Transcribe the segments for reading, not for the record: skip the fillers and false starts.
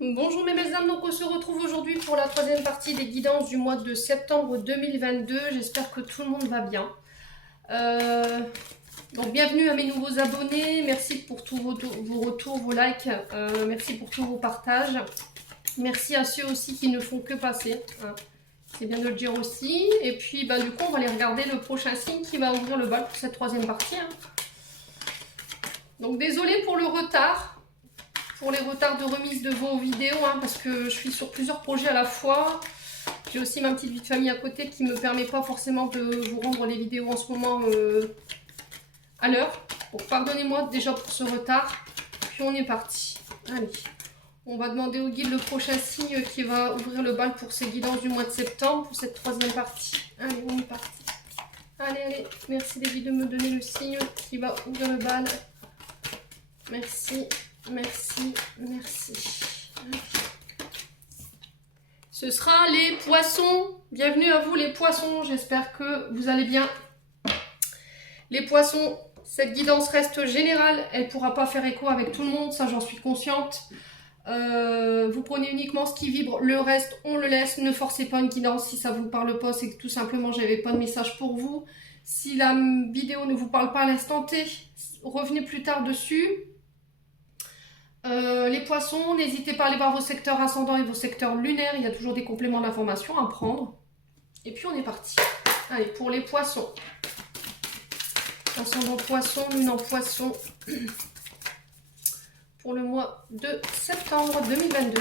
Bonjour mes belles âmes, donc on se retrouve aujourd'hui pour la troisième partie des guidances du mois de septembre 2022. J'espère que tout le monde va bien. Donc bienvenue à mes nouveaux abonnés, merci pour tous vos retours, vos likes, merci pour tous vos partages. Merci à ceux aussi qui ne font que passer, hein. C'est bien de le dire aussi. Et puis du coup on va aller regarder le prochain signe qui va ouvrir le bal pour cette troisième partie, hein. Donc désolé pour le retard. Pour les retards de remise de vos vidéos, hein, parce que je suis sur plusieurs projets à la fois. J'ai aussi ma petite vie de famille à côté qui ne me permet pas forcément de vous rendre les vidéos en ce moment à l'heure. Donc pardonnez-moi déjà pour ce retard. Puis on est parti. Allez, on va demander au guide le prochain signe qui va ouvrir le bal pour ces guidances du mois de septembre, pour cette troisième partie. Allez, on est parti. Allez, allez, merci les guides de me donner le signe qui va ouvrir le bal. Merci. Merci, merci. Ce sera les poissons. Bienvenue à vous les poissons. J'espère que vous allez bien. Les poissons, cette guidance reste générale. Elle ne pourra pas faire écho avec tout le monde, ça j'en suis consciente. Vous prenez uniquement ce qui vibre. Le reste, on le laisse. Ne forcez pas une guidance si ça ne vous parle pas. C'est que tout simplement, j'avais pas de message pour vous. Si la vidéo ne vous parle pas à l'instant T, revenez plus tard dessus. Les poissons, n'hésitez pas à aller voir vos secteurs ascendants et vos secteurs lunaires. Il y a toujours des compléments d'information à prendre. Et puis on est parti. Allez, pour les poissons. Ascendant poisson, lune en poisson. Pour le mois de septembre 2022.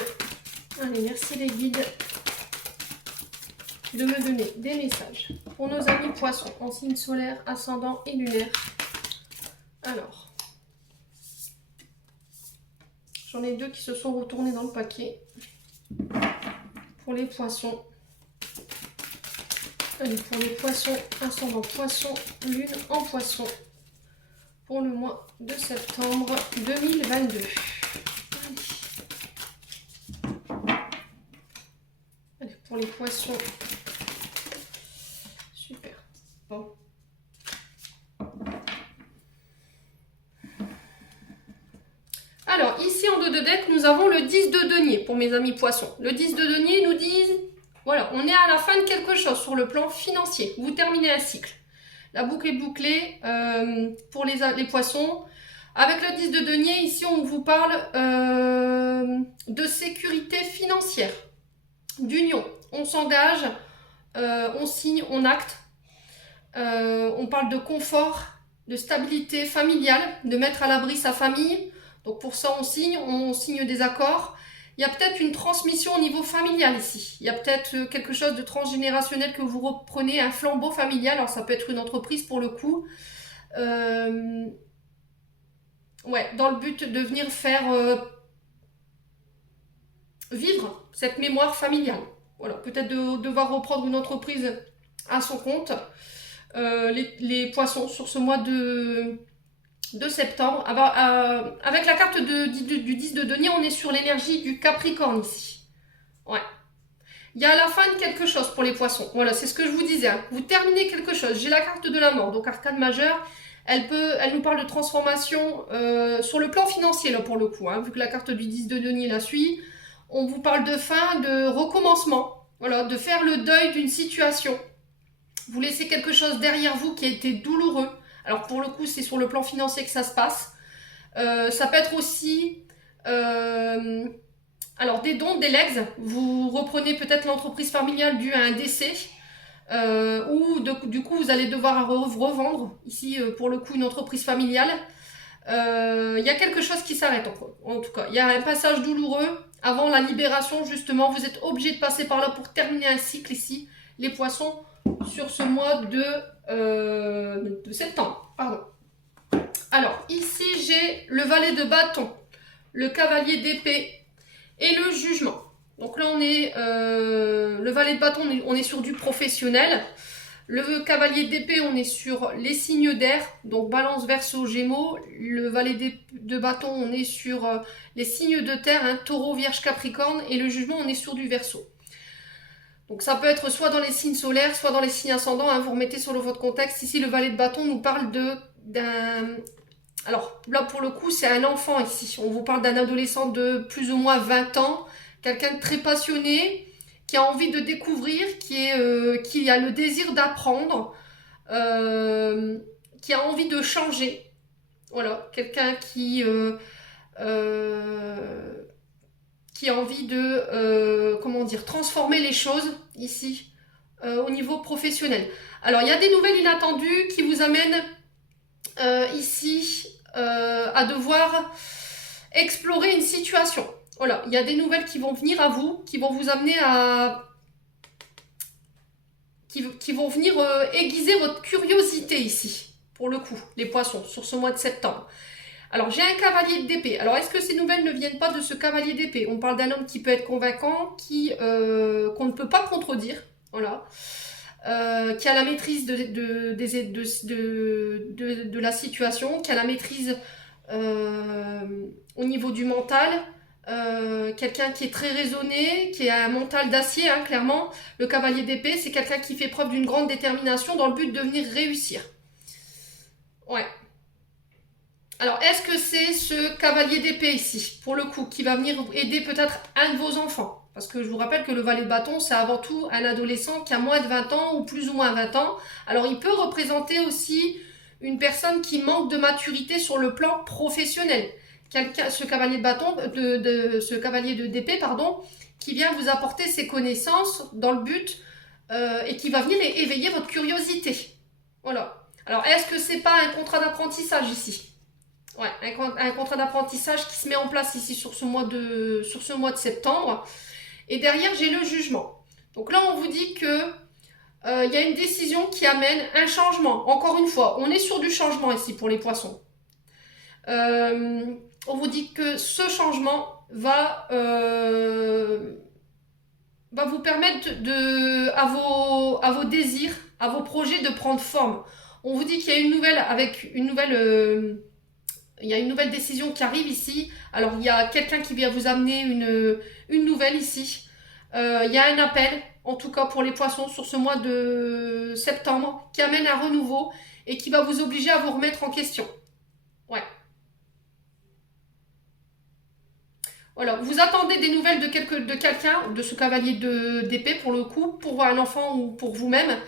Allez, merci les guides de me donner des messages. Pour nos amis poissons, en signe solaire, ascendant et lunaire. Alors. J'en ai deux qui se sont retournés dans le paquet. Pour les poissons. Allez, pour les poissons, ascendant poisson, lune en poisson. Pour le mois de septembre 2022. Allez, pour les poissons. Super. Bon. Alors, ici en dos de deck, nous avons le 10 de denier pour mes amis poissons. Le 10 de denier nous dit, voilà, on est à la fin de quelque chose sur le plan financier. Vous terminez un cycle. La boucle est bouclée pour les poissons. Avec le 10 de denier, ici on vous parle de sécurité financière, d'union. On s'engage, on signe, on acte. On parle de confort, de stabilité familiale, de mettre à l'abri sa famille. Donc pour ça, on signe des accords. Il y a peut-être une transmission au niveau familial ici. Il y a peut-être quelque chose de transgénérationnel que vous reprenez, un flambeau familial. Alors ça peut être une entreprise pour le coup. Ouais, dans le but de venir faire vivre cette mémoire familiale. Voilà, peut-être de devoir reprendre une entreprise à son compte. Les poissons sur ce mois de septembre. Avec la carte du 10 de denier, on est sur l'énergie du Capricorne ici. Ouais. Il y a la fin de quelque chose pour les poissons. Voilà, c'est ce que je vous disais, hein. Vous terminez quelque chose. J'ai la carte de la mort, donc arcane majeure. Elle nous parle de transformation sur le plan financier, là, pour le coup, hein, vu que la carte du 10 de denier la suit. On vous parle de fin, de recommencement. Voilà, de faire le deuil d'une situation. Vous laissez quelque chose derrière vous qui a été douloureux. Alors pour le coup, c'est sur le plan financier que ça se passe. Ça peut être aussi alors des dons, des legs. Vous reprenez peut-être l'entreprise familiale due à un décès. Ou du coup, vous allez devoir revendre. Ici, pour le coup, une entreprise familiale. Il y a quelque chose qui s'arrête en tout cas. Il y a un passage douloureux avant la libération, justement. Vous êtes obligé de passer par là pour terminer un cycle ici. Les poissons, sur ce mois de septembre. Pardon. Alors, ici, j'ai le valet de bâton, le cavalier d'épée et le jugement. Donc là, on est le valet de bâton, on est sur du professionnel. Le cavalier d'épée, on est sur les signes d'air, donc balance, verseau, gémeaux. Le valet de bâton, on est sur les signes de terre, hein, taureau, vierge, capricorne. Et le jugement, on est sur du verseau. Donc ça peut être soit dans les signes solaires, soit dans les signes ascendants, hein, vous remettez sur votre contexte. Ici, le valet de bâton nous parle Alors là, pour le coup, c'est un enfant ici. On vous parle d'un adolescent de plus ou moins 20 ans, quelqu'un de très passionné, qui a envie de découvrir, qui a le désir d'apprendre, euh, qui a envie de changer. Voilà, quelqu'un euh, qui a envie de, comment dire, transformer les choses ici, au niveau professionnel. Alors, il y a des nouvelles inattendues qui vous amènent ici à devoir explorer une situation. Voilà, il y a des nouvelles qui vont venir à vous, qui vont vous amener à... qui vont venir aiguiser votre curiosité ici, pour le coup, les poissons, sur ce mois de septembre. Alors, j'ai un cavalier d'épée. Alors, est-ce que ces nouvelles ne viennent pas de ce cavalier d'épée? On parle d'un homme qui peut être convaincant, qu'on ne peut pas contredire, voilà. Qui a la maîtrise de la situation, qui a la maîtrise au niveau du mental, quelqu'un qui est très raisonné, qui a un mental d'acier, hein, clairement. Le cavalier d'épée, c'est quelqu'un qui fait preuve d'une grande détermination dans le but de venir réussir. Ouais. Alors, est-ce que c'est ce cavalier d'épée ici, pour le coup, qui va venir aider peut-être un de vos enfants? Parce que je vous rappelle que le valet de bâton, c'est avant tout un adolescent qui a moins de 20 ans ou plus ou moins 20 ans. Alors, il peut représenter aussi une personne qui manque de maturité sur le plan professionnel. Ce cavalier de bâton, ce cavalier d'épée, pardon, qui vient vous apporter ses connaissances dans le but et qui va venir éveiller votre curiosité. Voilà. Alors, est-ce que c'est pas un contrat d'apprentissage ici? Ouais, un contrat d'apprentissage qui se met en place ici sur ce mois de septembre. Et derrière, j'ai le jugement. Donc là, on vous dit que y a une décision qui amène un changement. Encore une fois, on est sur du changement ici pour les poissons. On vous dit que ce changement va vous permettre à vos désirs, à vos projets de prendre forme. On vous dit qu'il y a une nouvelle décision qui arrive ici. Alors, il y a quelqu'un qui vient vous amener une nouvelle ici. Il y a un appel, en tout cas pour les poissons, sur ce mois de septembre, qui amène un renouveau et qui va vous obliger à vous remettre en question. Ouais. Voilà, vous attendez des nouvelles de quelqu'un, de ce cavalier d'épée pour le coup, pour un enfant ou pour vous-même,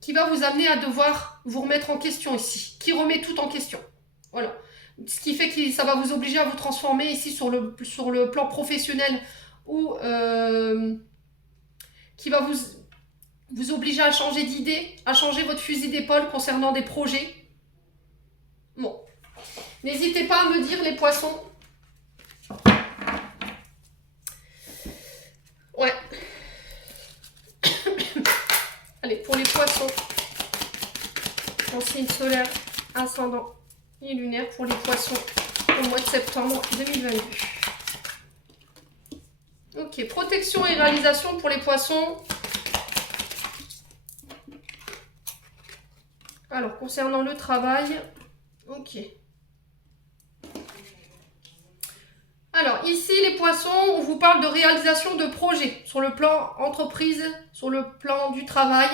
qui va vous amener à devoir vous remettre en question ici, qui remet tout en question. Voilà. Ce qui fait que ça va vous obliger à vous transformer ici sur le plan professionnel ou qui va vous obliger à changer d'idée, à changer votre fusil d'épaule concernant des projets. Bon. N'hésitez pas à me dire, les poissons. Ouais. Allez, pour les poissons, en signe solaire, ascendant et lunaire pour les poissons au mois de septembre 2022. Ok, protection et réalisation pour les poissons. Alors, concernant le travail, ok. Alors, ici, les poissons, on vous parle de réalisation de projets sur le plan entreprise, sur le plan du travail.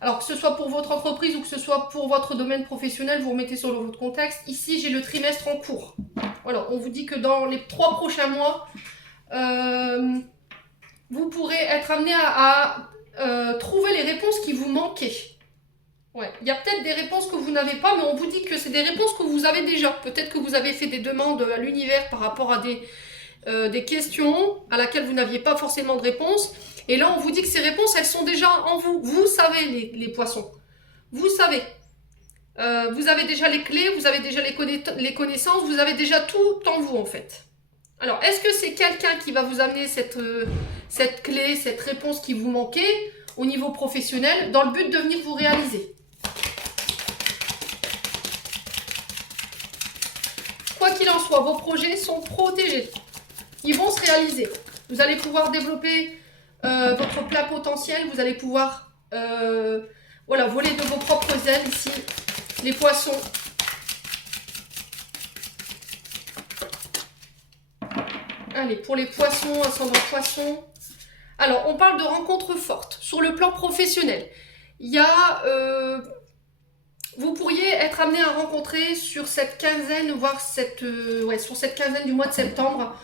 Alors, que ce soit pour votre entreprise ou que ce soit pour votre domaine professionnel, vous remettez sur votre contexte. Ici, j'ai le trimestre en cours. Voilà, on vous dit que dans les 3 prochains mois, vous pourrez être amené à trouver les réponses qui vous manquaient. Ouais, il y a peut-être des réponses que vous n'avez pas, mais on vous dit que c'est des réponses que vous avez déjà. Peut-être que vous avez fait des demandes à l'univers par rapport à des questions à laquelle vous n'aviez pas forcément de réponse. Et là, on vous dit que ces réponses, elles sont déjà en vous. Vous savez, les poissons. Vous savez. Vous avez déjà les clés, vous avez déjà les connaissances, vous avez déjà tout en vous, en fait. Alors, est-ce que c'est quelqu'un qui va vous amener cette clé, cette réponse qui vous manquait au niveau professionnel, dans le but de venir vous réaliser? Quoi qu'il en soit, vos projets sont protégés. Ils vont se réaliser. Vous allez pouvoir développer votre plein potentiel. Vous allez pouvoir voilà, voler de vos propres ailes ici, les poissons. Allez, pour les poissons, ascendant poisson. Alors, on parle de rencontres fortes sur le plan professionnel. Il y a Vous pourriez être amené à rencontrer sur cette quinzaine, voire sur cette quinzaine du mois de septembre,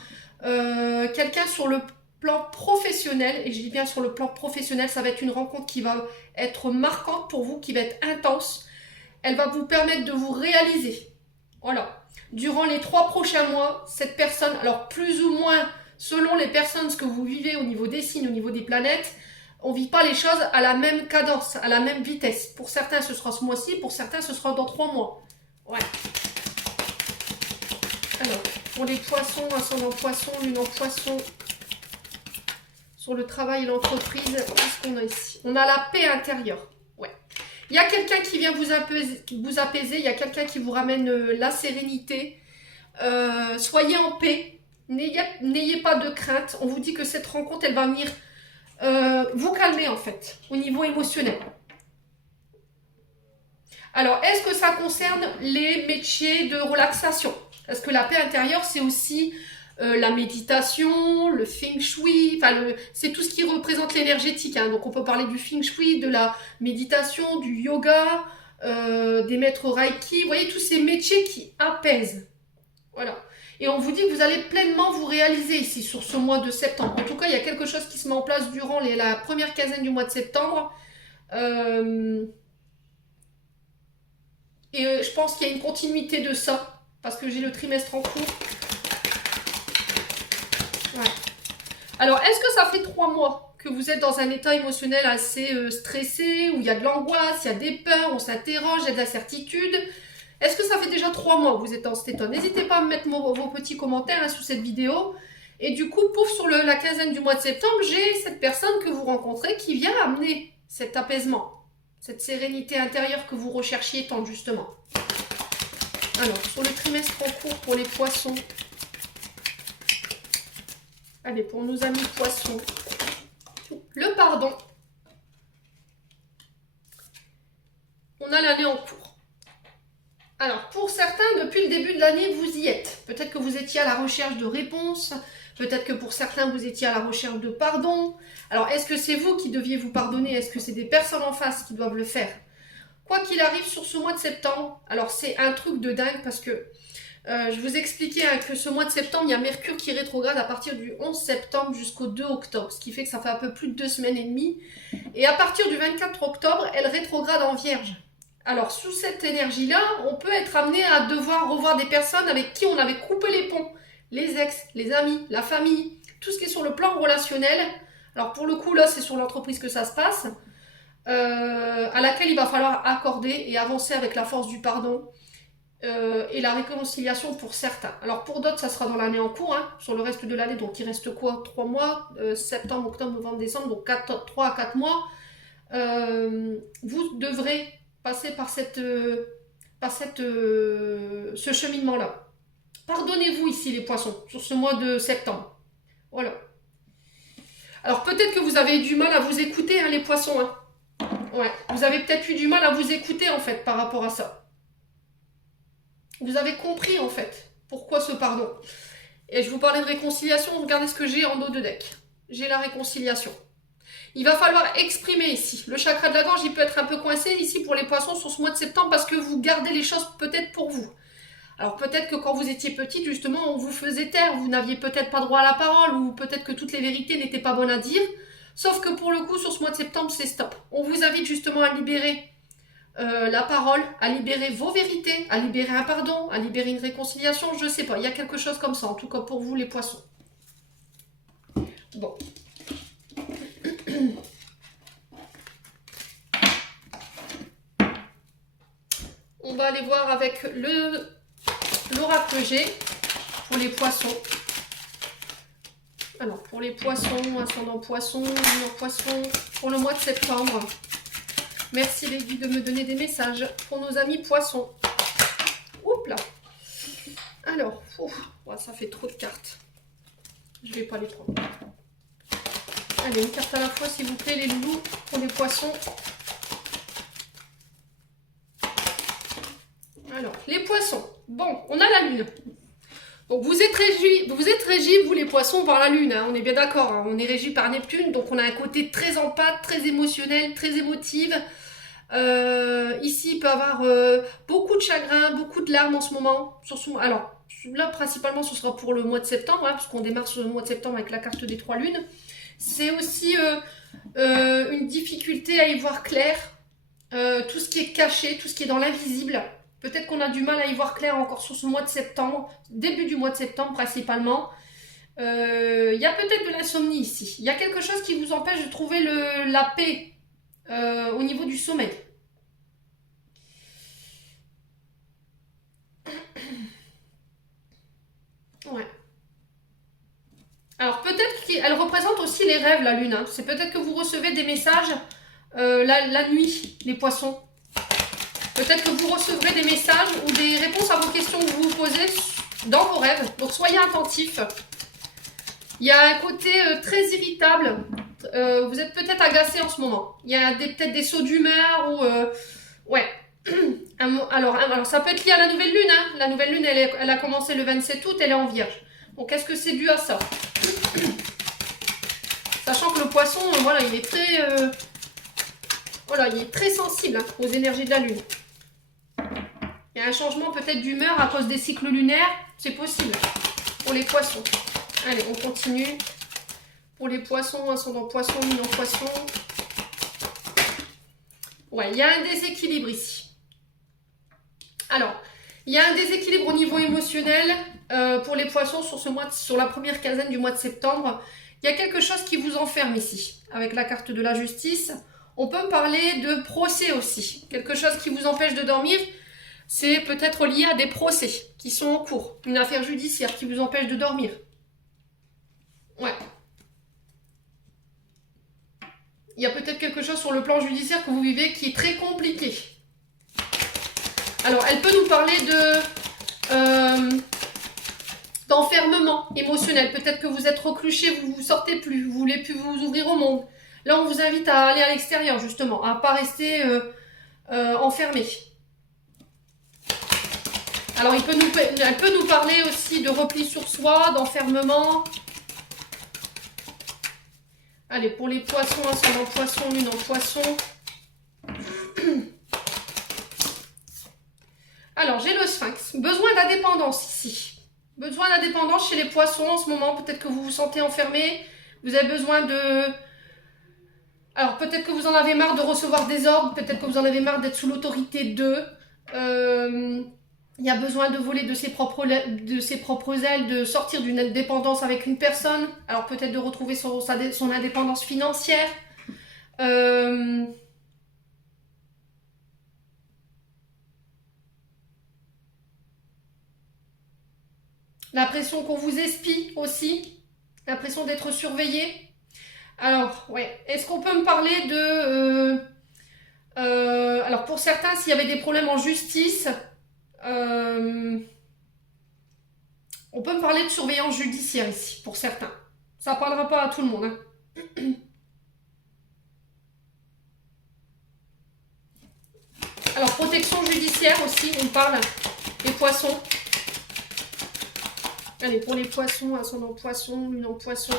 quelqu'un sur le plan professionnel, et je dis bien sur le plan professionnel, ça va être une rencontre qui va être marquante pour vous, qui va être intense. Elle va vous permettre de vous réaliser. Voilà. Durant les 3 prochains mois, cette personne, alors plus ou moins selon les personnes, ce que vous vivez au niveau des signes, au niveau des planètes, on ne vit pas les choses à la même cadence, à la même vitesse. Pour certains, ce sera ce mois-ci, pour certains, ce sera dans 3 mois. Ouais. Alors, pour les poissons, ascendant poisson, lune en poisson, sur le travail et l'entreprise, qu'est-ce qu'on a ici? On a la paix intérieure. Ouais. Il y a quelqu'un qui vient vous apaiser, il y a quelqu'un qui vous ramène la sérénité. Soyez en paix, n'ayez pas de crainte. On vous dit que cette rencontre, elle va venir vous calmer en fait, au niveau émotionnel. Alors, est-ce que ça concerne les métiers de relaxation? Parce que la paix intérieure, c'est aussi la méditation, le feng shui, enfin, c'est tout ce qui représente l'énergétique. Hein. Donc, on peut parler du feng shui, de la méditation, du yoga, des maîtres reiki. Vous voyez, tous ces métiers qui apaisent. Voilà. Et on vous dit que vous allez pleinement vous réaliser ici, sur ce mois de septembre. En tout cas, il y a quelque chose qui se met en place durant la première quinzaine du mois de septembre. Et je pense qu'il y a une continuité de ça, parce que j'ai le trimestre en cours. Ouais. Alors, est-ce que ça fait 3 mois que vous êtes dans un état émotionnel assez stressé, où il y a de l'angoisse, il y a des peurs, on s'interroge, il y a de l'incertitude? Est-ce que ça fait déjà 3 mois que vous êtes dans cet état? N'hésitez pas à me mettre vos petits commentaires hein, sous cette vidéo. Et du coup, pouf, sur la quinzaine du mois de septembre, j'ai cette personne que vous rencontrez qui vient amener cet apaisement, cette sérénité intérieure que vous recherchiez tant justement. Alors, sur le trimestre en cours pour les poissons. Allez, pour nos amis poissons. Le pardon. On a l'année en cours. Alors, pour certains, depuis le début de l'année, vous y êtes. Peut-être que vous étiez à la recherche de réponses. Peut-être que pour certains, vous étiez à la recherche de pardon. Alors, est-ce que c'est vous qui deviez vous pardonner? Est-ce que c'est des personnes en face qui doivent le faire? Quoi qu'il arrive sur ce mois de septembre, alors c'est un truc de dingue parce que je vous expliquais hein, que ce mois de septembre, il y a Mercure qui rétrograde à partir du 11 septembre jusqu'au 2 octobre. Ce qui fait que ça fait un peu plus de 2 semaines et demie. Et à partir du 24 octobre, elle rétrograde en Vierge. Alors, sous cette énergie-là, on peut être amené à devoir revoir des personnes avec qui on avait coupé les ponts. Les ex, les amis, la famille, tout ce qui est sur le plan relationnel. Alors, pour le coup, là, c'est sur l'entreprise que ça se passe. À laquelle il va falloir accorder et avancer avec la force du pardon et la réconciliation pour certains. Alors, pour d'autres, ça sera dans l'année en cours, hein, sur le reste de l'année. Donc, il reste quoi? 3 mois, septembre, octobre, novembre, décembre, donc 3 à 4 mois. Vous devrez passer par ce cheminement-là. Pardonnez-vous ici les poissons, sur ce mois de septembre. Voilà. Alors peut-être que vous avez eu du mal à vous écouter, hein, les poissons. Hein. Ouais. Vous avez peut-être eu du mal à vous écouter en fait par rapport à ça. Vous avez compris en fait pourquoi ce pardon. Et je vous parlais de réconciliation, regardez ce que j'ai en dos de deck. J'ai la réconciliation. Il va falloir exprimer ici. Le chakra de la gorge, il peut être un peu coincé ici pour les poissons sur ce mois de septembre parce que vous gardez les choses peut-être pour vous. Alors peut-être que quand vous étiez petite, justement, on vous faisait taire, vous n'aviez peut-être pas droit à la parole ou peut-être que toutes les vérités n'étaient pas bonnes à dire. Sauf que pour le coup, sur ce mois de septembre, c'est stop. On vous invite justement à libérer la parole, à libérer vos vérités, à libérer un pardon, à libérer une réconciliation, je ne sais pas. Il y a quelque chose comme ça, en tout cas pour vous les poissons. Bon. On va aller voir avec l'oracle que j'ai pour les poissons. Alors, pour les poissons, ascendant poisson, lumière poisson, pour le mois de septembre. Merci les guides de me donner des messages pour nos amis poissons. Oups là. Alors, ça fait trop de cartes. Je ne vais pas les prendre. Allez, une carte à la fois s'il vous plaît les loulous pour les poissons. Alors, les poissons. Bon, on a la lune. Donc vous êtes régis, vous les poissons, par la lune, hein, on est bien d'accord, hein, on est régis par Neptune, donc on a un côté très empathe, très émotionnel, très émotive. Ici, il peut avoir beaucoup de chagrin, beaucoup de larmes en ce moment. Alors, là, principalement, ce sera pour le mois de septembre, hein, puisqu'on démarre sur le mois de septembre avec la carte des 3 lunes. C'est aussi une difficulté à y voir clair. Tout ce qui est caché, tout ce qui est dans l'invisible. Peut-être qu'on a du mal à y voir clair encore sur ce mois de septembre, début du mois de septembre principalement. Il y a peut-être de l'insomnie ici. Il y a quelque chose qui vous empêche de trouver la paix au niveau du sommeil. Ouais. Alors peut-être qu'elle représente aussi les rêves, la lune. Hein. C'est peut-être que vous recevez des messages la nuit, les poissons. Peut-être que vous recevrez des messages ou des réponses à vos questions que vous vous posez dans vos rêves. Donc soyez attentifs. Il y a un côté très irritable. Vous êtes peut-être agacé en ce moment. Il y a peut-être des sauts d'humeur ou... ouais. Alors, ça peut être lié à la nouvelle lune. Hein. La nouvelle lune, elle a commencé le 27 août, elle est en vierge. Donc, est-ce que c'est dû à ça? Sachant que le poisson, voilà, il est très... voilà, il est très sensible hein, aux énergies de la lune. Il y a un changement peut-être d'humeur à cause des cycles lunaires. C'est possible pour les poissons. Allez, on continue. Pour les poissons, ascendant poisson, lune en poisson. Ouais, il y a un déséquilibre ici. Alors, il y a un déséquilibre au niveau émotionnel pour les poissons sur la première quinzaine du mois de septembre. Il y a quelque chose qui vous enferme ici, avec la carte de la justice. On peut parler de procès aussi. Quelque chose qui vous empêche de dormir, c'est peut-être lié à des procès qui sont en cours. Une affaire judiciaire qui vous empêche de dormir. Ouais. Il y a peut-être quelque chose sur le plan judiciaire que vous vivez qui est très compliqué. Alors, elle peut nous parler d'enfermement émotionnel. Peut-être que vous êtes reclus, vous ne sortez plus, vous ne voulez plus vous ouvrir au monde. Là, on vous invite à aller à l'extérieur, justement, à ne pas rester enfermé. Alors, elle peut nous parler aussi de repli sur soi, d'enfermement. Allez, pour les poissons, ascendant poisson, lune en poisson. Alors, j'ai le sphinx. Besoin d'indépendance ici. Besoin d'indépendance chez les poissons en ce moment. Peut-être que vous vous sentez enfermé. Vous avez besoin de... Alors, peut-être que vous en avez marre de recevoir des ordres. Peut-être que vous en avez marre d'être sous l'autorité d'eux. Il y a besoin de voler de ses propres ailes, de sortir d'une dépendance avec une personne. Alors, peut-être de retrouver son indépendance financière. L'impression qu'on vous espie aussi. L'impression d'être surveillé. Alors, ouais. Est-ce qu'on peut me parler de... alors, pour certains, s'il y avait des problèmes en justice, on peut me parler de surveillance judiciaire ici, pour certains. Ça ne parlera pas à tout le monde. Hein. Alors, protection judiciaire aussi, on parle des poissons. Allez, pour les poissons, ascendant poisson, lune en poisson.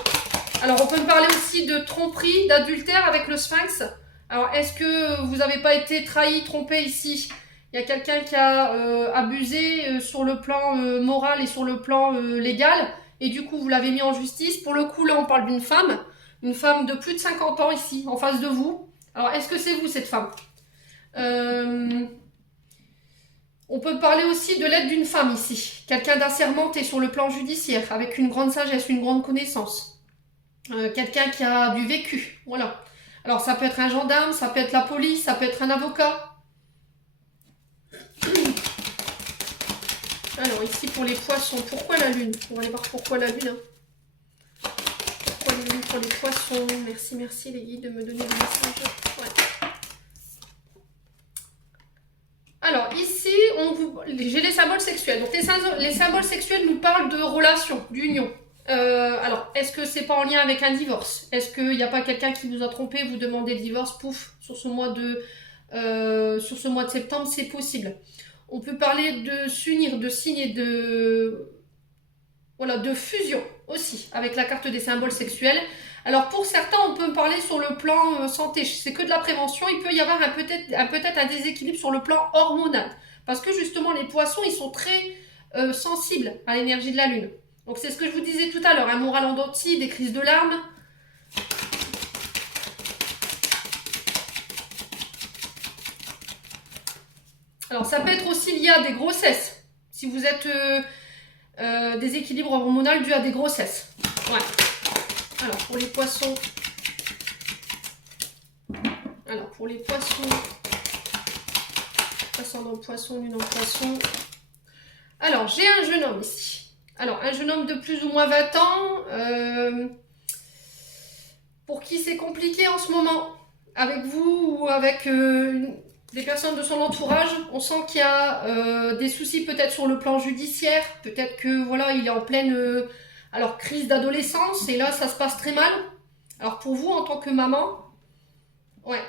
Alors, on peut me parler aussi de tromperie, d'adultère avec le sphinx. Alors, est-ce que vous n'avez pas été trahi, trompé ici? Il y a quelqu'un qui a abusé sur le plan moral et sur le plan légal. Et du coup, vous l'avez mis en justice. Pour le coup, là, on parle d'une femme. Une femme de plus de 50 ans ici, en face de vous. Alors, est-ce que c'est vous, cette femme? On peut parler aussi de l'aide d'une femme ici. Quelqu'un d'assermenté sur le plan judiciaire, avec une grande sagesse, une grande connaissance. Quelqu'un qui a du vécu. Voilà. Alors, ça peut être un gendarme, ça peut être la police, ça peut être un avocat. Alors, ici, pour les poissons, pourquoi la lune? On va aller voir pourquoi la lune. Hein. Pourquoi la lune pour les poissons? Merci, merci les guides de me donner des messages. Ouais. Alors, ici, j'ai les symboles sexuels. Donc, les symboles sexuels nous parlent de relations, d'union. Alors, est-ce que c'est pas en lien avec un divorce? Est-ce qu'il n'y a pas quelqu'un qui vous a trompé, vous demandez le divorce, pouf, sur ce mois de septembre, c'est possible. On peut parler de s'unir, de signer, de fusion aussi, avec la carte des symboles sexuels. Alors pour certains, on peut parler sur le plan santé, c'est que de la prévention, il peut y avoir peut-être un déséquilibre sur le plan hormonal. Parce que justement, les poissons, ils sont très sensibles à l'énergie de la lune. Donc c'est ce que je vous disais tout à l'heure, un moral en dents de scie, des crises de larmes. Alors ça peut être aussi lié à des grossesses, si vous êtes déséquilibre hormonal dû à des grossesses. Ouais. Alors pour les poissons, ascendant poisson, lune en poisson. Alors j'ai un jeune homme ici. Alors un jeune homme de plus ou moins 20 ans, pour qui c'est compliqué en ce moment, avec vous ou avec des personnes de son entourage. On sent qu'il y a des soucis peut-être sur le plan judiciaire, peut-être que voilà, il est en pleine crise d'adolescence et là ça se passe très mal. Alors pour vous en tant que maman, ouais.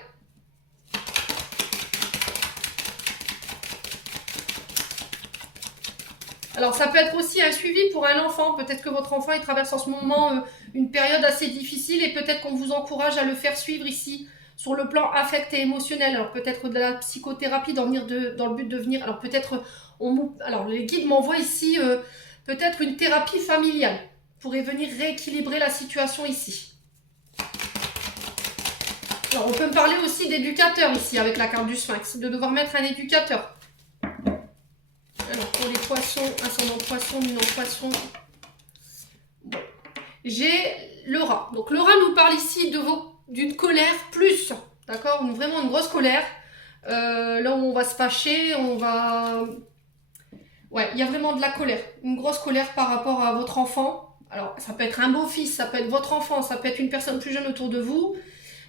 Alors ça peut être aussi un suivi pour un enfant, peut-être que votre enfant il traverse en ce moment une période assez difficile et peut-être qu'on vous encourage à le faire suivre ici sur le plan affect et émotionnel. Alors peut-être de la psychothérapie dans le but de venir, alors peut-être, alors les guides m'envoient ici peut-être une thérapie familiale pourrait venir rééquilibrer la situation ici. Alors on peut me parler aussi d'éducateur ici avec la carte du Sphinx, de devoir mettre un éducateur. Alors pour les poissons, ascendant poisson, lune en poisson. Bon. J'ai le rat. Donc le rat nous parle ici d'une colère plus, d'accord, vraiment une grosse colère. Là où on va se fâcher, on va... Ouais, il y a vraiment de la colère, une grosse colère par rapport à votre enfant. Alors ça peut être un beau-fils, ça peut être votre enfant, ça peut être une personne plus jeune autour de vous.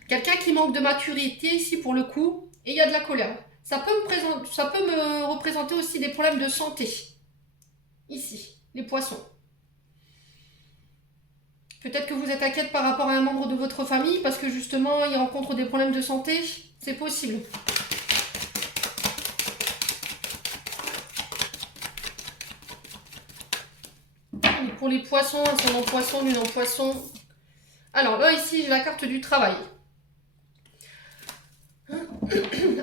Quelqu'un qui manque de maturité ici pour le coup, et il y a de la colère. Ça peut me représenter aussi des problèmes de santé. Ici, les poissons. Peut-être que vous êtes inquiète par rapport à un membre de votre famille parce que justement, il rencontre des problèmes de santé. C'est possible. Et pour les poissons, ascendant poisson, lune en poisson. Alors là, ici, j'ai la carte du travail.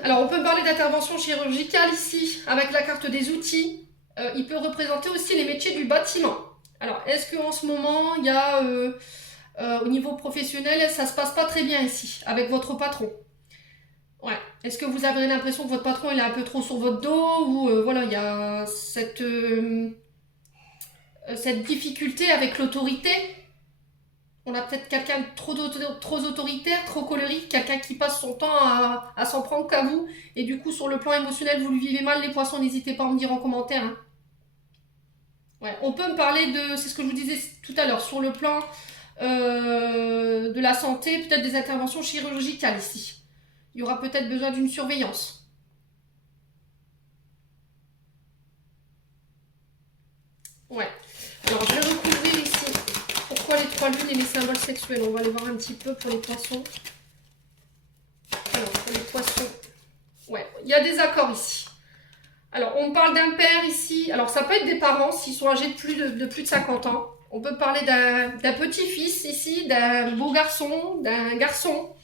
Alors, on peut parler d'intervention chirurgicale ici, avec la carte des outils. Il peut représenter aussi les métiers du bâtiment. Alors, est-ce qu'en ce moment, il y a, au niveau professionnel, ça se passe pas très bien ici, avec votre patron? Ouais. Est-ce que vous avez l'impression que votre patron, il est un peu trop sur votre dos, ou voilà, il y a cette difficulté avec l'autorité? On a peut-être quelqu'un de trop autoritaire, trop colérique, quelqu'un qui passe son temps à s'en prendre qu'à vous. Et du coup, sur le plan émotionnel, vous le vivez mal, les poissons, n'hésitez pas à me dire en commentaire. Hein. Ouais, on peut me parler de, c'est ce que je vous disais tout à l'heure, sur le plan de la santé, peut-être des interventions chirurgicales ici. Il y aura peut-être besoin d'une surveillance. Ouais. Alors, je vais recouvrir ici. Pourquoi les trois lunes et les symboles sexuels? On va les voir un petit peu pour les poissons. Alors, pour les poissons, ouais, il y a des accords ici. Alors, on parle d'un père ici. Alors, ça peut être des parents s'ils sont âgés de plus de 50 ans. On peut parler d'un petit-fils ici, d'un beau garçon, d'un garçon.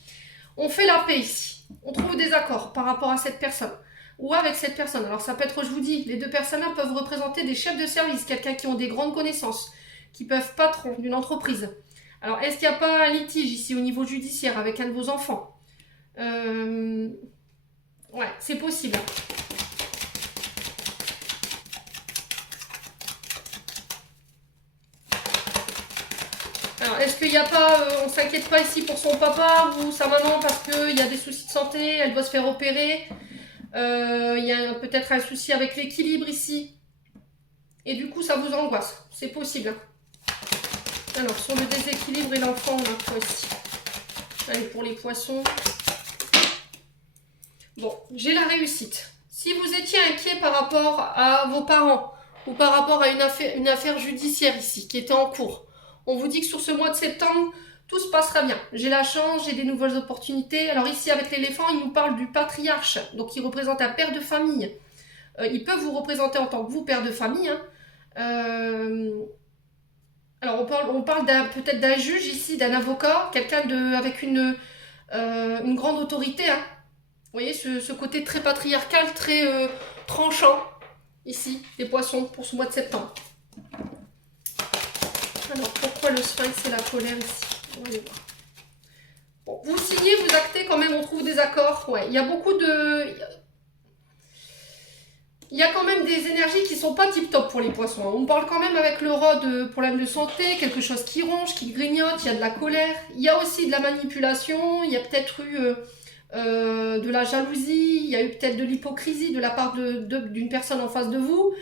On fait la paix ici. On trouve des accords par rapport à cette personne ou avec cette personne. Alors, ça peut être, je vous dis, les deux personnes-là peuvent représenter des chefs de service, quelqu'un qui ont des grandes connaissances, qui peuvent être patrons d'une entreprise. Alors, est-ce qu'il n'y a pas un litige ici au niveau judiciaire avec un de vos enfants? Ouais, c'est possible. Alors, est-ce qu'il n'y a pas, on s'inquiète pas ici pour son papa ou sa maman parce qu'il y a des soucis de santé, elle doit se faire opérer, il y a peut-être un souci avec l'équilibre ici, et du coup ça vous angoisse, c'est possible. Alors, sur le déséquilibre et l'enfant, on a quoi ici? Allez, pour les poissons. Bon, j'ai la réussite. Si vous étiez inquiet par rapport à vos parents ou par rapport à une affaire judiciaire ici qui était en cours, on vous dit que sur ce mois de septembre, tout se passera bien. J'ai la chance, j'ai des nouvelles opportunités. Alors ici, avec l'éléphant, il nous parle du patriarche, donc il représente un père de famille. Il peut vous représenter en tant que vous, père de famille. Hein. Alors on parle peut-être d'un juge ici, d'un avocat, quelqu'un avec une grande autorité, hein. Vous voyez ce côté très patriarcal, très tranchant, ici, des poissons, pour ce mois de septembre. Alors, pourquoi le sphinx et la colère ici? On va aller voir. Bon, vous signez, vous actez quand même, on trouve des accords. Ouais, il y a beaucoup de... Il y a quand même des énergies qui sont pas tip-top pour les poissons. On parle quand même avec le rat de problèmes de santé, quelque chose qui ronge, qui grignote, il y a de la colère. Il y a aussi de la manipulation, il y a peut-être eu de la jalousie, il y a eu peut-être de l'hypocrisie de la part d'une personne en face de vous.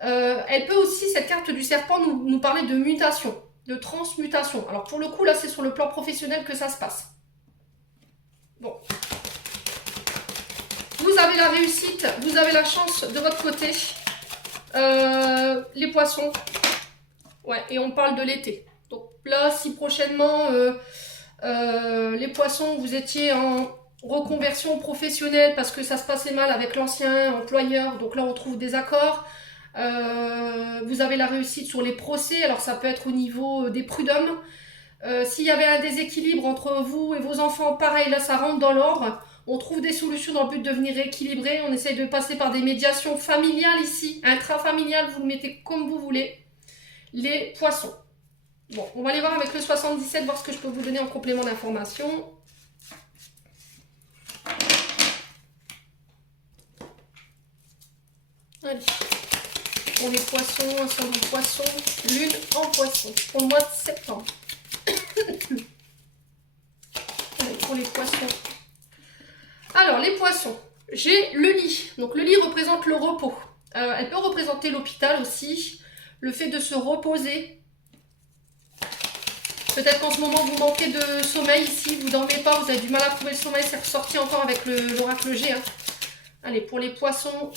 Elle peut aussi, cette carte du serpent, nous parler de mutation, de transmutation. Alors pour le coup, là, c'est sur le plan professionnel que ça se passe. Bon. Vous avez la réussite, vous avez la chance de votre côté. Les poissons. Ouais, et on parle de l'été. Donc là, si prochainement, les poissons, vous étiez en reconversion professionnelle parce que ça se passait mal avec l'ancien employeur, donc là, on trouve des accords. Vous avez la réussite sur les procès, alors ça peut être au niveau des prud'hommes. S'il y avait un déséquilibre entre vous et vos enfants, pareil, là ça rentre dans l'ordre. On trouve des solutions dans le but de venir rééquilibrer. On essaye de passer par des médiations familiales ici, intrafamiliales, vous le mettez comme vous voulez. Les poissons. Bon, on va aller voir avec le 77, voir ce que je peux vous donner en complément d'information. Allez. Pour les poissons, ascendant poisson, lune en poisson, pour le mois de septembre. Allez, pour les poissons. Alors, les poissons, j'ai le lit. Donc, le lit représente le repos. Elle peut représenter l'hôpital aussi, le fait de se reposer. Peut-être qu'en ce moment, vous manquez de sommeil ici, vous ne dormez pas, vous avez du mal à trouver le sommeil, c'est ressorti encore avec l'oracle G. Hein. Allez, pour les poissons,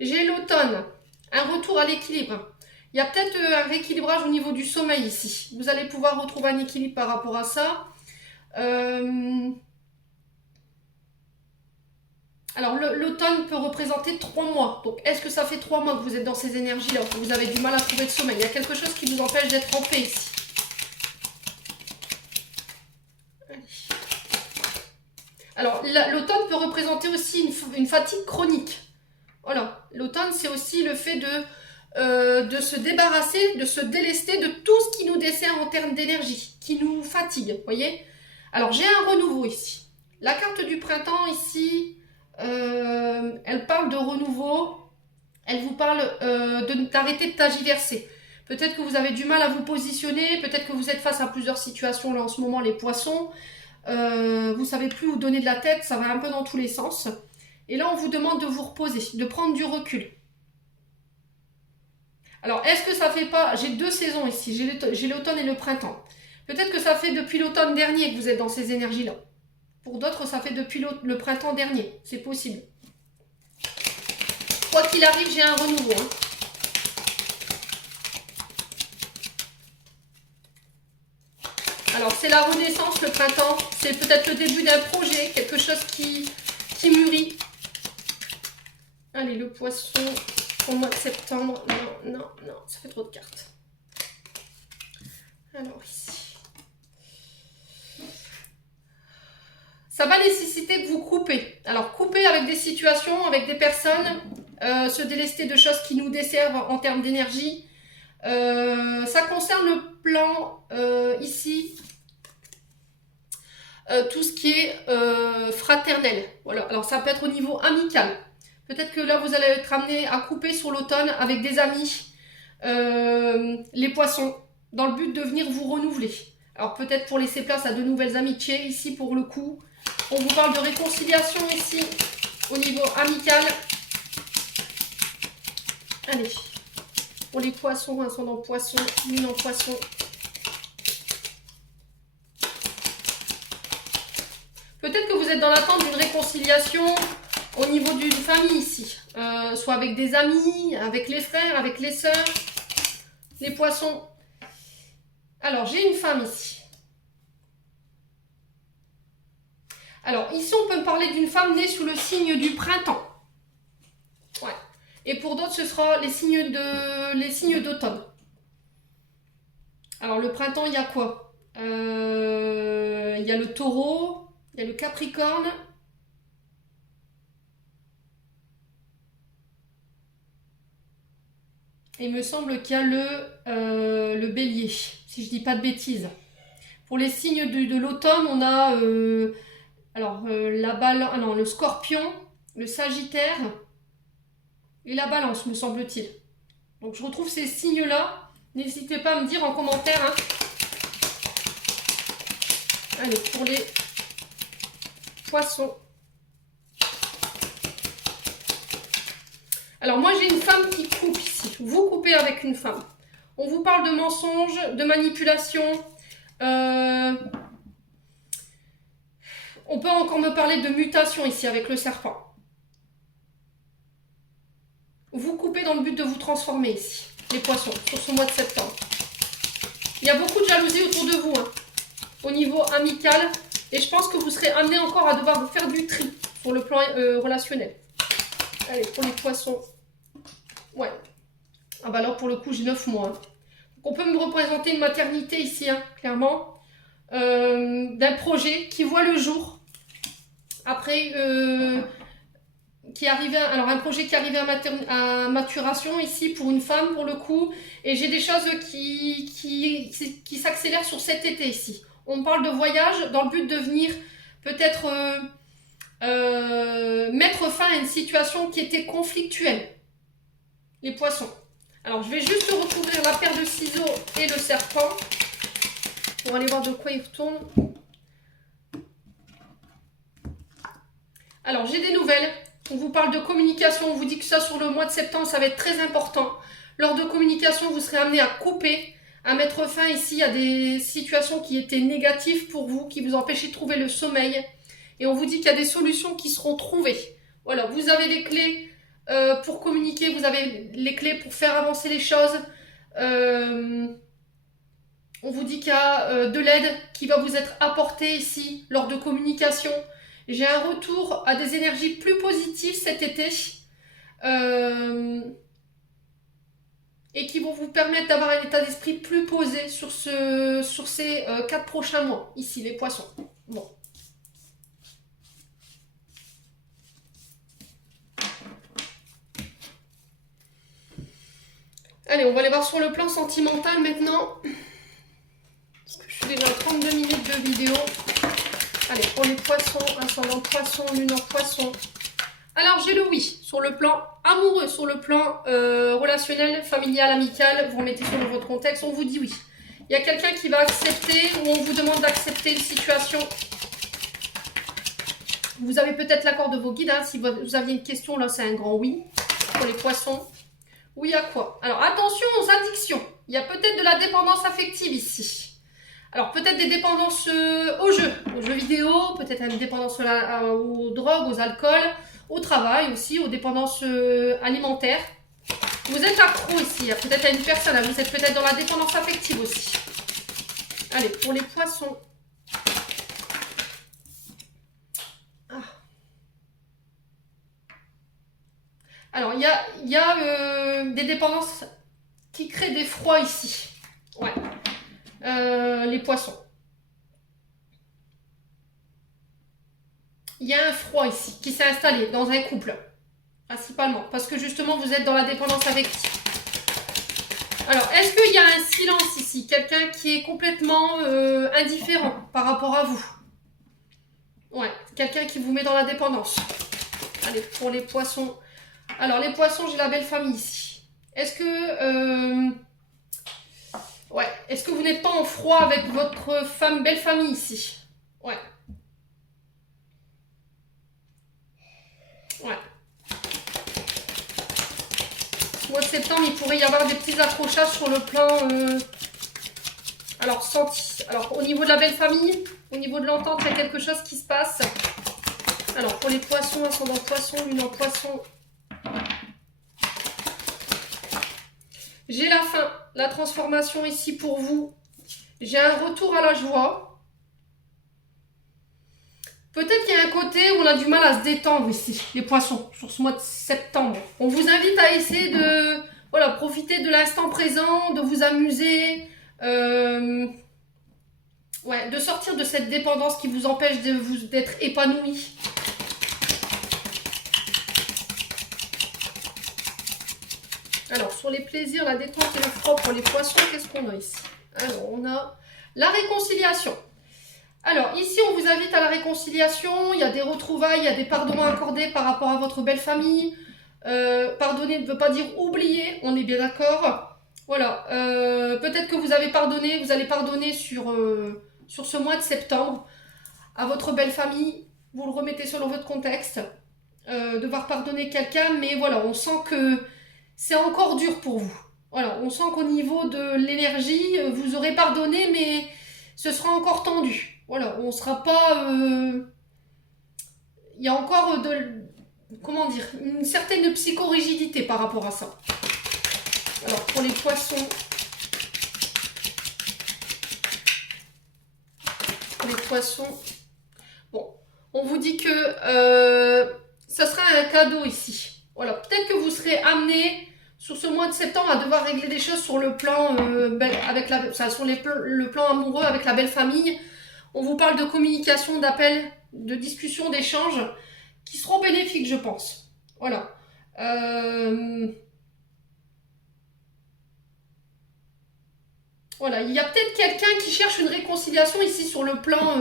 j'ai l'automne, un retour à l'équilibre. Il y a peut-être un rééquilibrage au niveau du sommeil ici. Vous allez pouvoir retrouver un équilibre par rapport à ça. Alors, l'automne peut représenter 3 mois. Donc, est-ce que ça fait 3 mois que vous êtes dans ces énergies-là, que vous avez du mal à trouver de sommeil? Il y a quelque chose qui vous empêche d'être en paix ici. Allez. Alors, l'automne peut représenter aussi une fatigue chronique. Voilà, l'automne, c'est aussi le fait de se débarrasser, de se délester de tout ce qui nous dessert en termes d'énergie, qui nous fatigue, vous voyez? Alors, j'ai un renouveau ici. La carte du printemps ici... elle parle de renouveau, elle vous parle d'arrêter de tergiverser. Peut-être que vous avez du mal à vous positionner, peut-être que vous êtes face à plusieurs situations là en ce moment, les poissons. Vous ne savez plus où donner de la tête, ça va un peu dans tous les sens. Et là, on vous demande de vous reposer, de prendre du recul. Alors, est-ce que ça fait pas... J'ai 2 saisons ici, j'ai l'automne et le printemps. Peut-être que ça fait depuis l'automne dernier que vous êtes dans ces énergies-là. Pour d'autres, ça fait depuis le printemps dernier. C'est possible. Quoi qu'il arrive, j'ai un renouveau. Hein. Alors, c'est la renaissance, le printemps. C'est peut-être le début d'un projet, quelque chose qui mûrit. Allez, le poisson au mois de septembre. Non, non, non, ça fait trop de cartes. Alors, ici. Ça va nécessiter que vous coupez. Alors, couper avec des situations, avec des personnes, se délester de choses qui nous desservent en termes d'énergie. Ça concerne le plan ici, tout ce qui est fraternel. Voilà. Alors, ça peut être au niveau amical. Peut-être que là, vous allez être amené à couper sur l'automne avec des amis, les poissons, dans le but de venir vous renouveler. Alors, peut-être pour laisser place à de nouvelles amitiés, ici, pour le coup. On vous parle de réconciliation ici, au niveau amical. Allez, pour les poissons, ascendant poisson, lune en poisson. Peut-être que vous êtes dans l'attente d'une réconciliation au niveau d'une famille ici. Soit avec des amis, avec les frères, avec les sœurs, les poissons. Alors, j'ai une femme ici. Alors, ici, on peut me parler d'une femme née sous le signe du printemps. Ouais. Et pour d'autres, ce sera les signes d'automne. Alors le printemps, il y a quoi? Il y a le taureau, il y a le capricorne. Et il me semble qu'il y a le bélier, si je dis pas de bêtises. Pour les signes de l'automne, on a le scorpion, le sagittaire et la balance, me semble-t-il. Donc je retrouve ces signes-là. N'hésitez pas à me dire en commentaire. Hein. Allez, pour les poissons. Alors moi j'ai une femme qui coupe ici. Vous coupez avec une femme. On vous parle de mensonges, de manipulation. On peut encore me parler de mutation ici avec le serpent. Vous coupez dans le but de vous transformer ici, les poissons, sur ce mois de septembre. Il y a beaucoup de jalousie autour de vous, hein, au niveau amical. Et je pense que vous serez amené encore à devoir faire du tri sur le plan relationnel. Allez, pour les poissons. Ouais. Ah bah alors pour le coup, j'ai 9 mois. Hein. Donc on peut me représenter une maternité ici, hein, clairement. D'un projet qui voit le jour. Après, un projet qui est arrivé à maturation ici pour une femme pour le coup. Et j'ai des choses qui s'accélèrent sur cet été ici. On parle de voyage dans le but de venir peut-être mettre fin à une situation qui était conflictuelle. Les poissons. Alors je vais juste recouvrir la paire de ciseaux et le serpent. On va aller voir de quoi il retourne. Alors j'ai des nouvelles. On vous parle de communication. On vous dit que ça sur le mois de septembre, ça va être très important. Lors de communication, vous serez amené à couper, à mettre fin ici à des situations qui étaient négatives pour vous, qui vous empêchaient de trouver le sommeil. Et on vous dit qu'il y a des solutions qui seront trouvées. Voilà, vous avez les clés pour communiquer, vous avez les clés pour faire avancer les choses. On vous dit qu'il y a de l'aide qui va vous être apportée ici lors de communication. J'ai un retour à des énergies plus positives cet été et qui vont vous permettre d'avoir un état d'esprit plus posé sur ces 4 prochains mois, ici les poissons. Bon. Allez, on va aller voir sur le plan sentimental maintenant. Parce que je suis déjà à 32 minutes de vidéo. Allez, pour les poissons, ascendant poisson, lune en poisson. Alors, j'ai le oui sur le plan amoureux, sur le plan relationnel, familial, amical. Vous remettez sur votre contexte, on vous dit oui. Il y a quelqu'un qui va accepter ou on vous demande d'accepter une situation. Vous avez peut-être l'accord de vos guides. Hein, si vous aviez une question, là, c'est un grand oui pour les poissons. Oui à quoi? Alors, attention aux addictions. Il y a peut-être de la dépendance affective ici. Alors, peut-être des dépendances aux jeux vidéo, peut-être une dépendance aux drogues, aux alcools, au travail aussi, aux dépendances alimentaires. Vous êtes accro ici, peut-être à une personne, vous êtes peut-être dans la dépendance affective aussi. Allez, pour les poissons. Ah. Alors, il y a des dépendances qui créent des froids ici. Ouais. Les poissons. Il y a un froid ici qui s'est installé dans un couple, principalement, parce que justement vous êtes dans la dépendance affective. Alors, est-ce qu'il y a un silence ici? Quelqu'un qui est complètement indifférent par rapport à vous? Ouais, quelqu'un qui vous met dans la dépendance. Allez, pour les poissons. Alors, les poissons, j'ai la belle famille ici. Est-ce que... ouais, est-ce que vous n'êtes pas en froid avec votre belle famille ici? Ouais. Ouais. Au mois de septembre, il pourrait y avoir des petits accrochages sur le plan... Alors, au niveau de la belle famille, au niveau de l'entente, il y a quelque chose qui se passe. Alors, pour les poissons, ascendant poisson, lune en poisson. J'ai la fin, la transformation ici pour vous. J'ai un retour à la joie. Peut-être qu'il y a un côté où on a du mal à se détendre ici, les poissons, sur ce mois de septembre. On vous invite à essayer de profiter de l'instant présent, de vous amuser, Ouais, de sortir de cette dépendance qui vous empêche d'être épanoui. Alors, sur les plaisirs, la détente et le froid pour les poissons, qu'est-ce qu'on a ici? Alors, on a la réconciliation. Alors, ici, on vous invite à la réconciliation. Il y a des retrouvailles, il y a des pardons accordés par rapport à votre belle famille. Pardonner ne veut pas dire oublier, on est bien d'accord. Voilà, peut-être que vous avez pardonné, vous allez pardonner sur ce mois de septembre à votre belle famille. Vous le remettez selon votre contexte. Devoir pardonner quelqu'un, mais voilà, on sent que c'est encore dur pour vous. Voilà, on sent qu'au niveau de l'énergie, vous aurez pardonné, mais ce sera encore tendu. Voilà, on sera pas... Il y a encore comment dire, une certaine psychorigidité par rapport à ça. Alors, pour les poissons... Pour les poissons... Bon, on vous dit que ça sera un cadeau ici. Voilà, peut-être que vous serez amené sur ce mois de septembre à devoir régler des choses sur le plan avec le plan amoureux avec la belle famille. On vous parle de communication, d'appel, de discussion, d'échange qui seront bénéfiques, je pense. Voilà. Voilà, il y a peut-être quelqu'un qui cherche une réconciliation ici sur le plan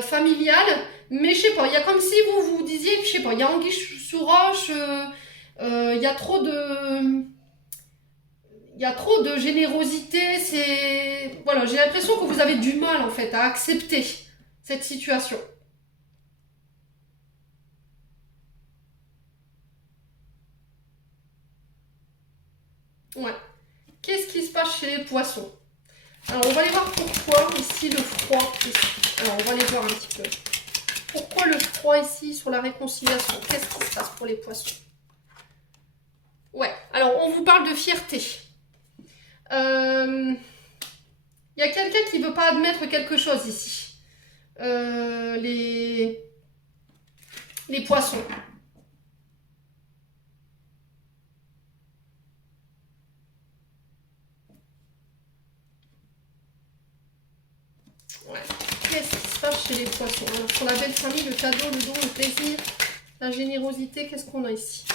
familial, mais je sais pas, il y a comme si vous disiez, je sais pas, il y a anguille sous roche, il y a trop de générosité, voilà, j'ai l'impression que vous avez du mal en fait à accepter cette situation. Ouais. Qu'est-ce qui se passe chez les poissons? Alors, on va aller voir pourquoi ici le froid. Alors, on va aller voir un petit peu. Pourquoi le froid ici sur la réconciliation? Qu'est-ce qui se passe pour les poissons? Ouais, alors on vous parle de fierté. Il y a quelqu'un qui ne veut pas admettre quelque chose ici. Les poissons. Ouais. Qu'est-ce qui se passe chez les poissons? Alors, sur la belle famille, le cadeau, le don, le plaisir, la générosité, qu'est-ce qu'on a ici?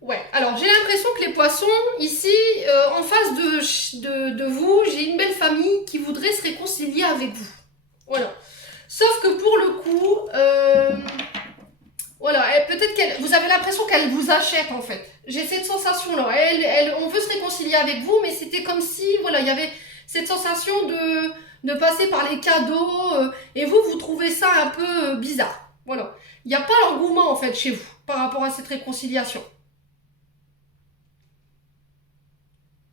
Ouais, alors j'ai l'impression que les poissons, ici, en face de vous, j'ai une belle famille qui voudrait se réconcilier avec vous. Voilà. Sauf que pour le coup, voilà, peut-être vous avez l'impression qu'elle vous achète en fait. J'ai cette sensation-là. On veut se réconcilier avec vous, mais c'était comme si, voilà, il y avait cette sensation de passer par les cadeaux, et vous trouvez ça un peu bizarre. Voilà. Il n'y a pas l'engouement en fait chez vous par rapport à cette réconciliation.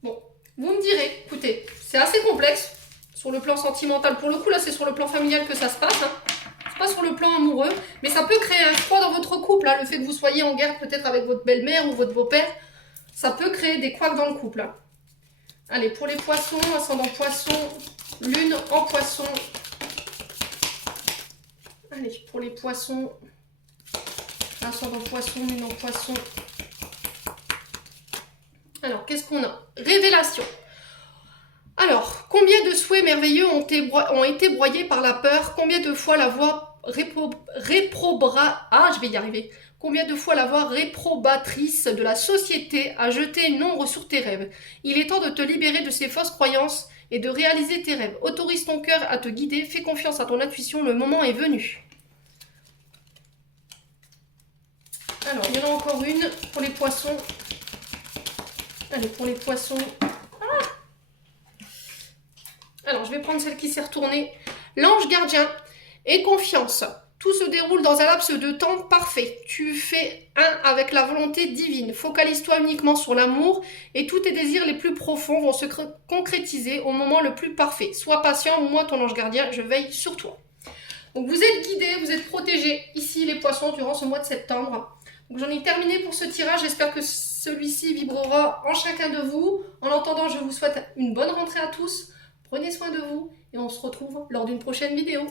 Bon, vous me direz, écoutez, c'est assez complexe sur le plan sentimental. Pour le coup, là, c'est sur le plan familial que ça se passe. Hein. C'est pas sur le plan amoureux, mais ça peut créer un froid dans votre couple. Hein. Le fait que vous soyez en guerre peut-être avec votre belle-mère ou votre beau-père, ça peut créer des couacs dans le couple. Hein. Allez, pour les poissons, ascendant poisson, lune en poisson. Allez, pour les poissons, ascendant poisson, lune en poisson. Alors, qu'est-ce qu'on a? Révélation. Alors, combien de souhaits merveilleux ont été broyés par la peur? Combien de fois la voix Combien de fois la voix réprobatrice de la société a jeté nombre sur tes rêves? Il est temps de te libérer de ces fausses croyances et de réaliser tes rêves. Autorise ton cœur à te guider, fais confiance à ton intuition, le moment est venu. Alors, il y en a encore une pour les poissons. Allez, pour les poissons. Alors, je vais prendre celle qui s'est retournée. L'ange gardien et confiance. Tout se déroule dans un laps de temps parfait. Tu fais un avec la volonté divine. Focalise-toi uniquement sur l'amour et tous tes désirs les plus profonds vont se concrétiser au moment le plus parfait. Sois patient, moi ton ange gardien, je veille sur toi. Donc vous êtes guidés, vous êtes protégés ici les poissons durant ce mois de septembre. Donc j'en ai terminé pour ce tirage, j'espère que celui-ci vibrera en chacun de vous. En attendant, je vous souhaite une bonne rentrée à tous. Prenez soin de vous et on se retrouve lors d'une prochaine vidéo.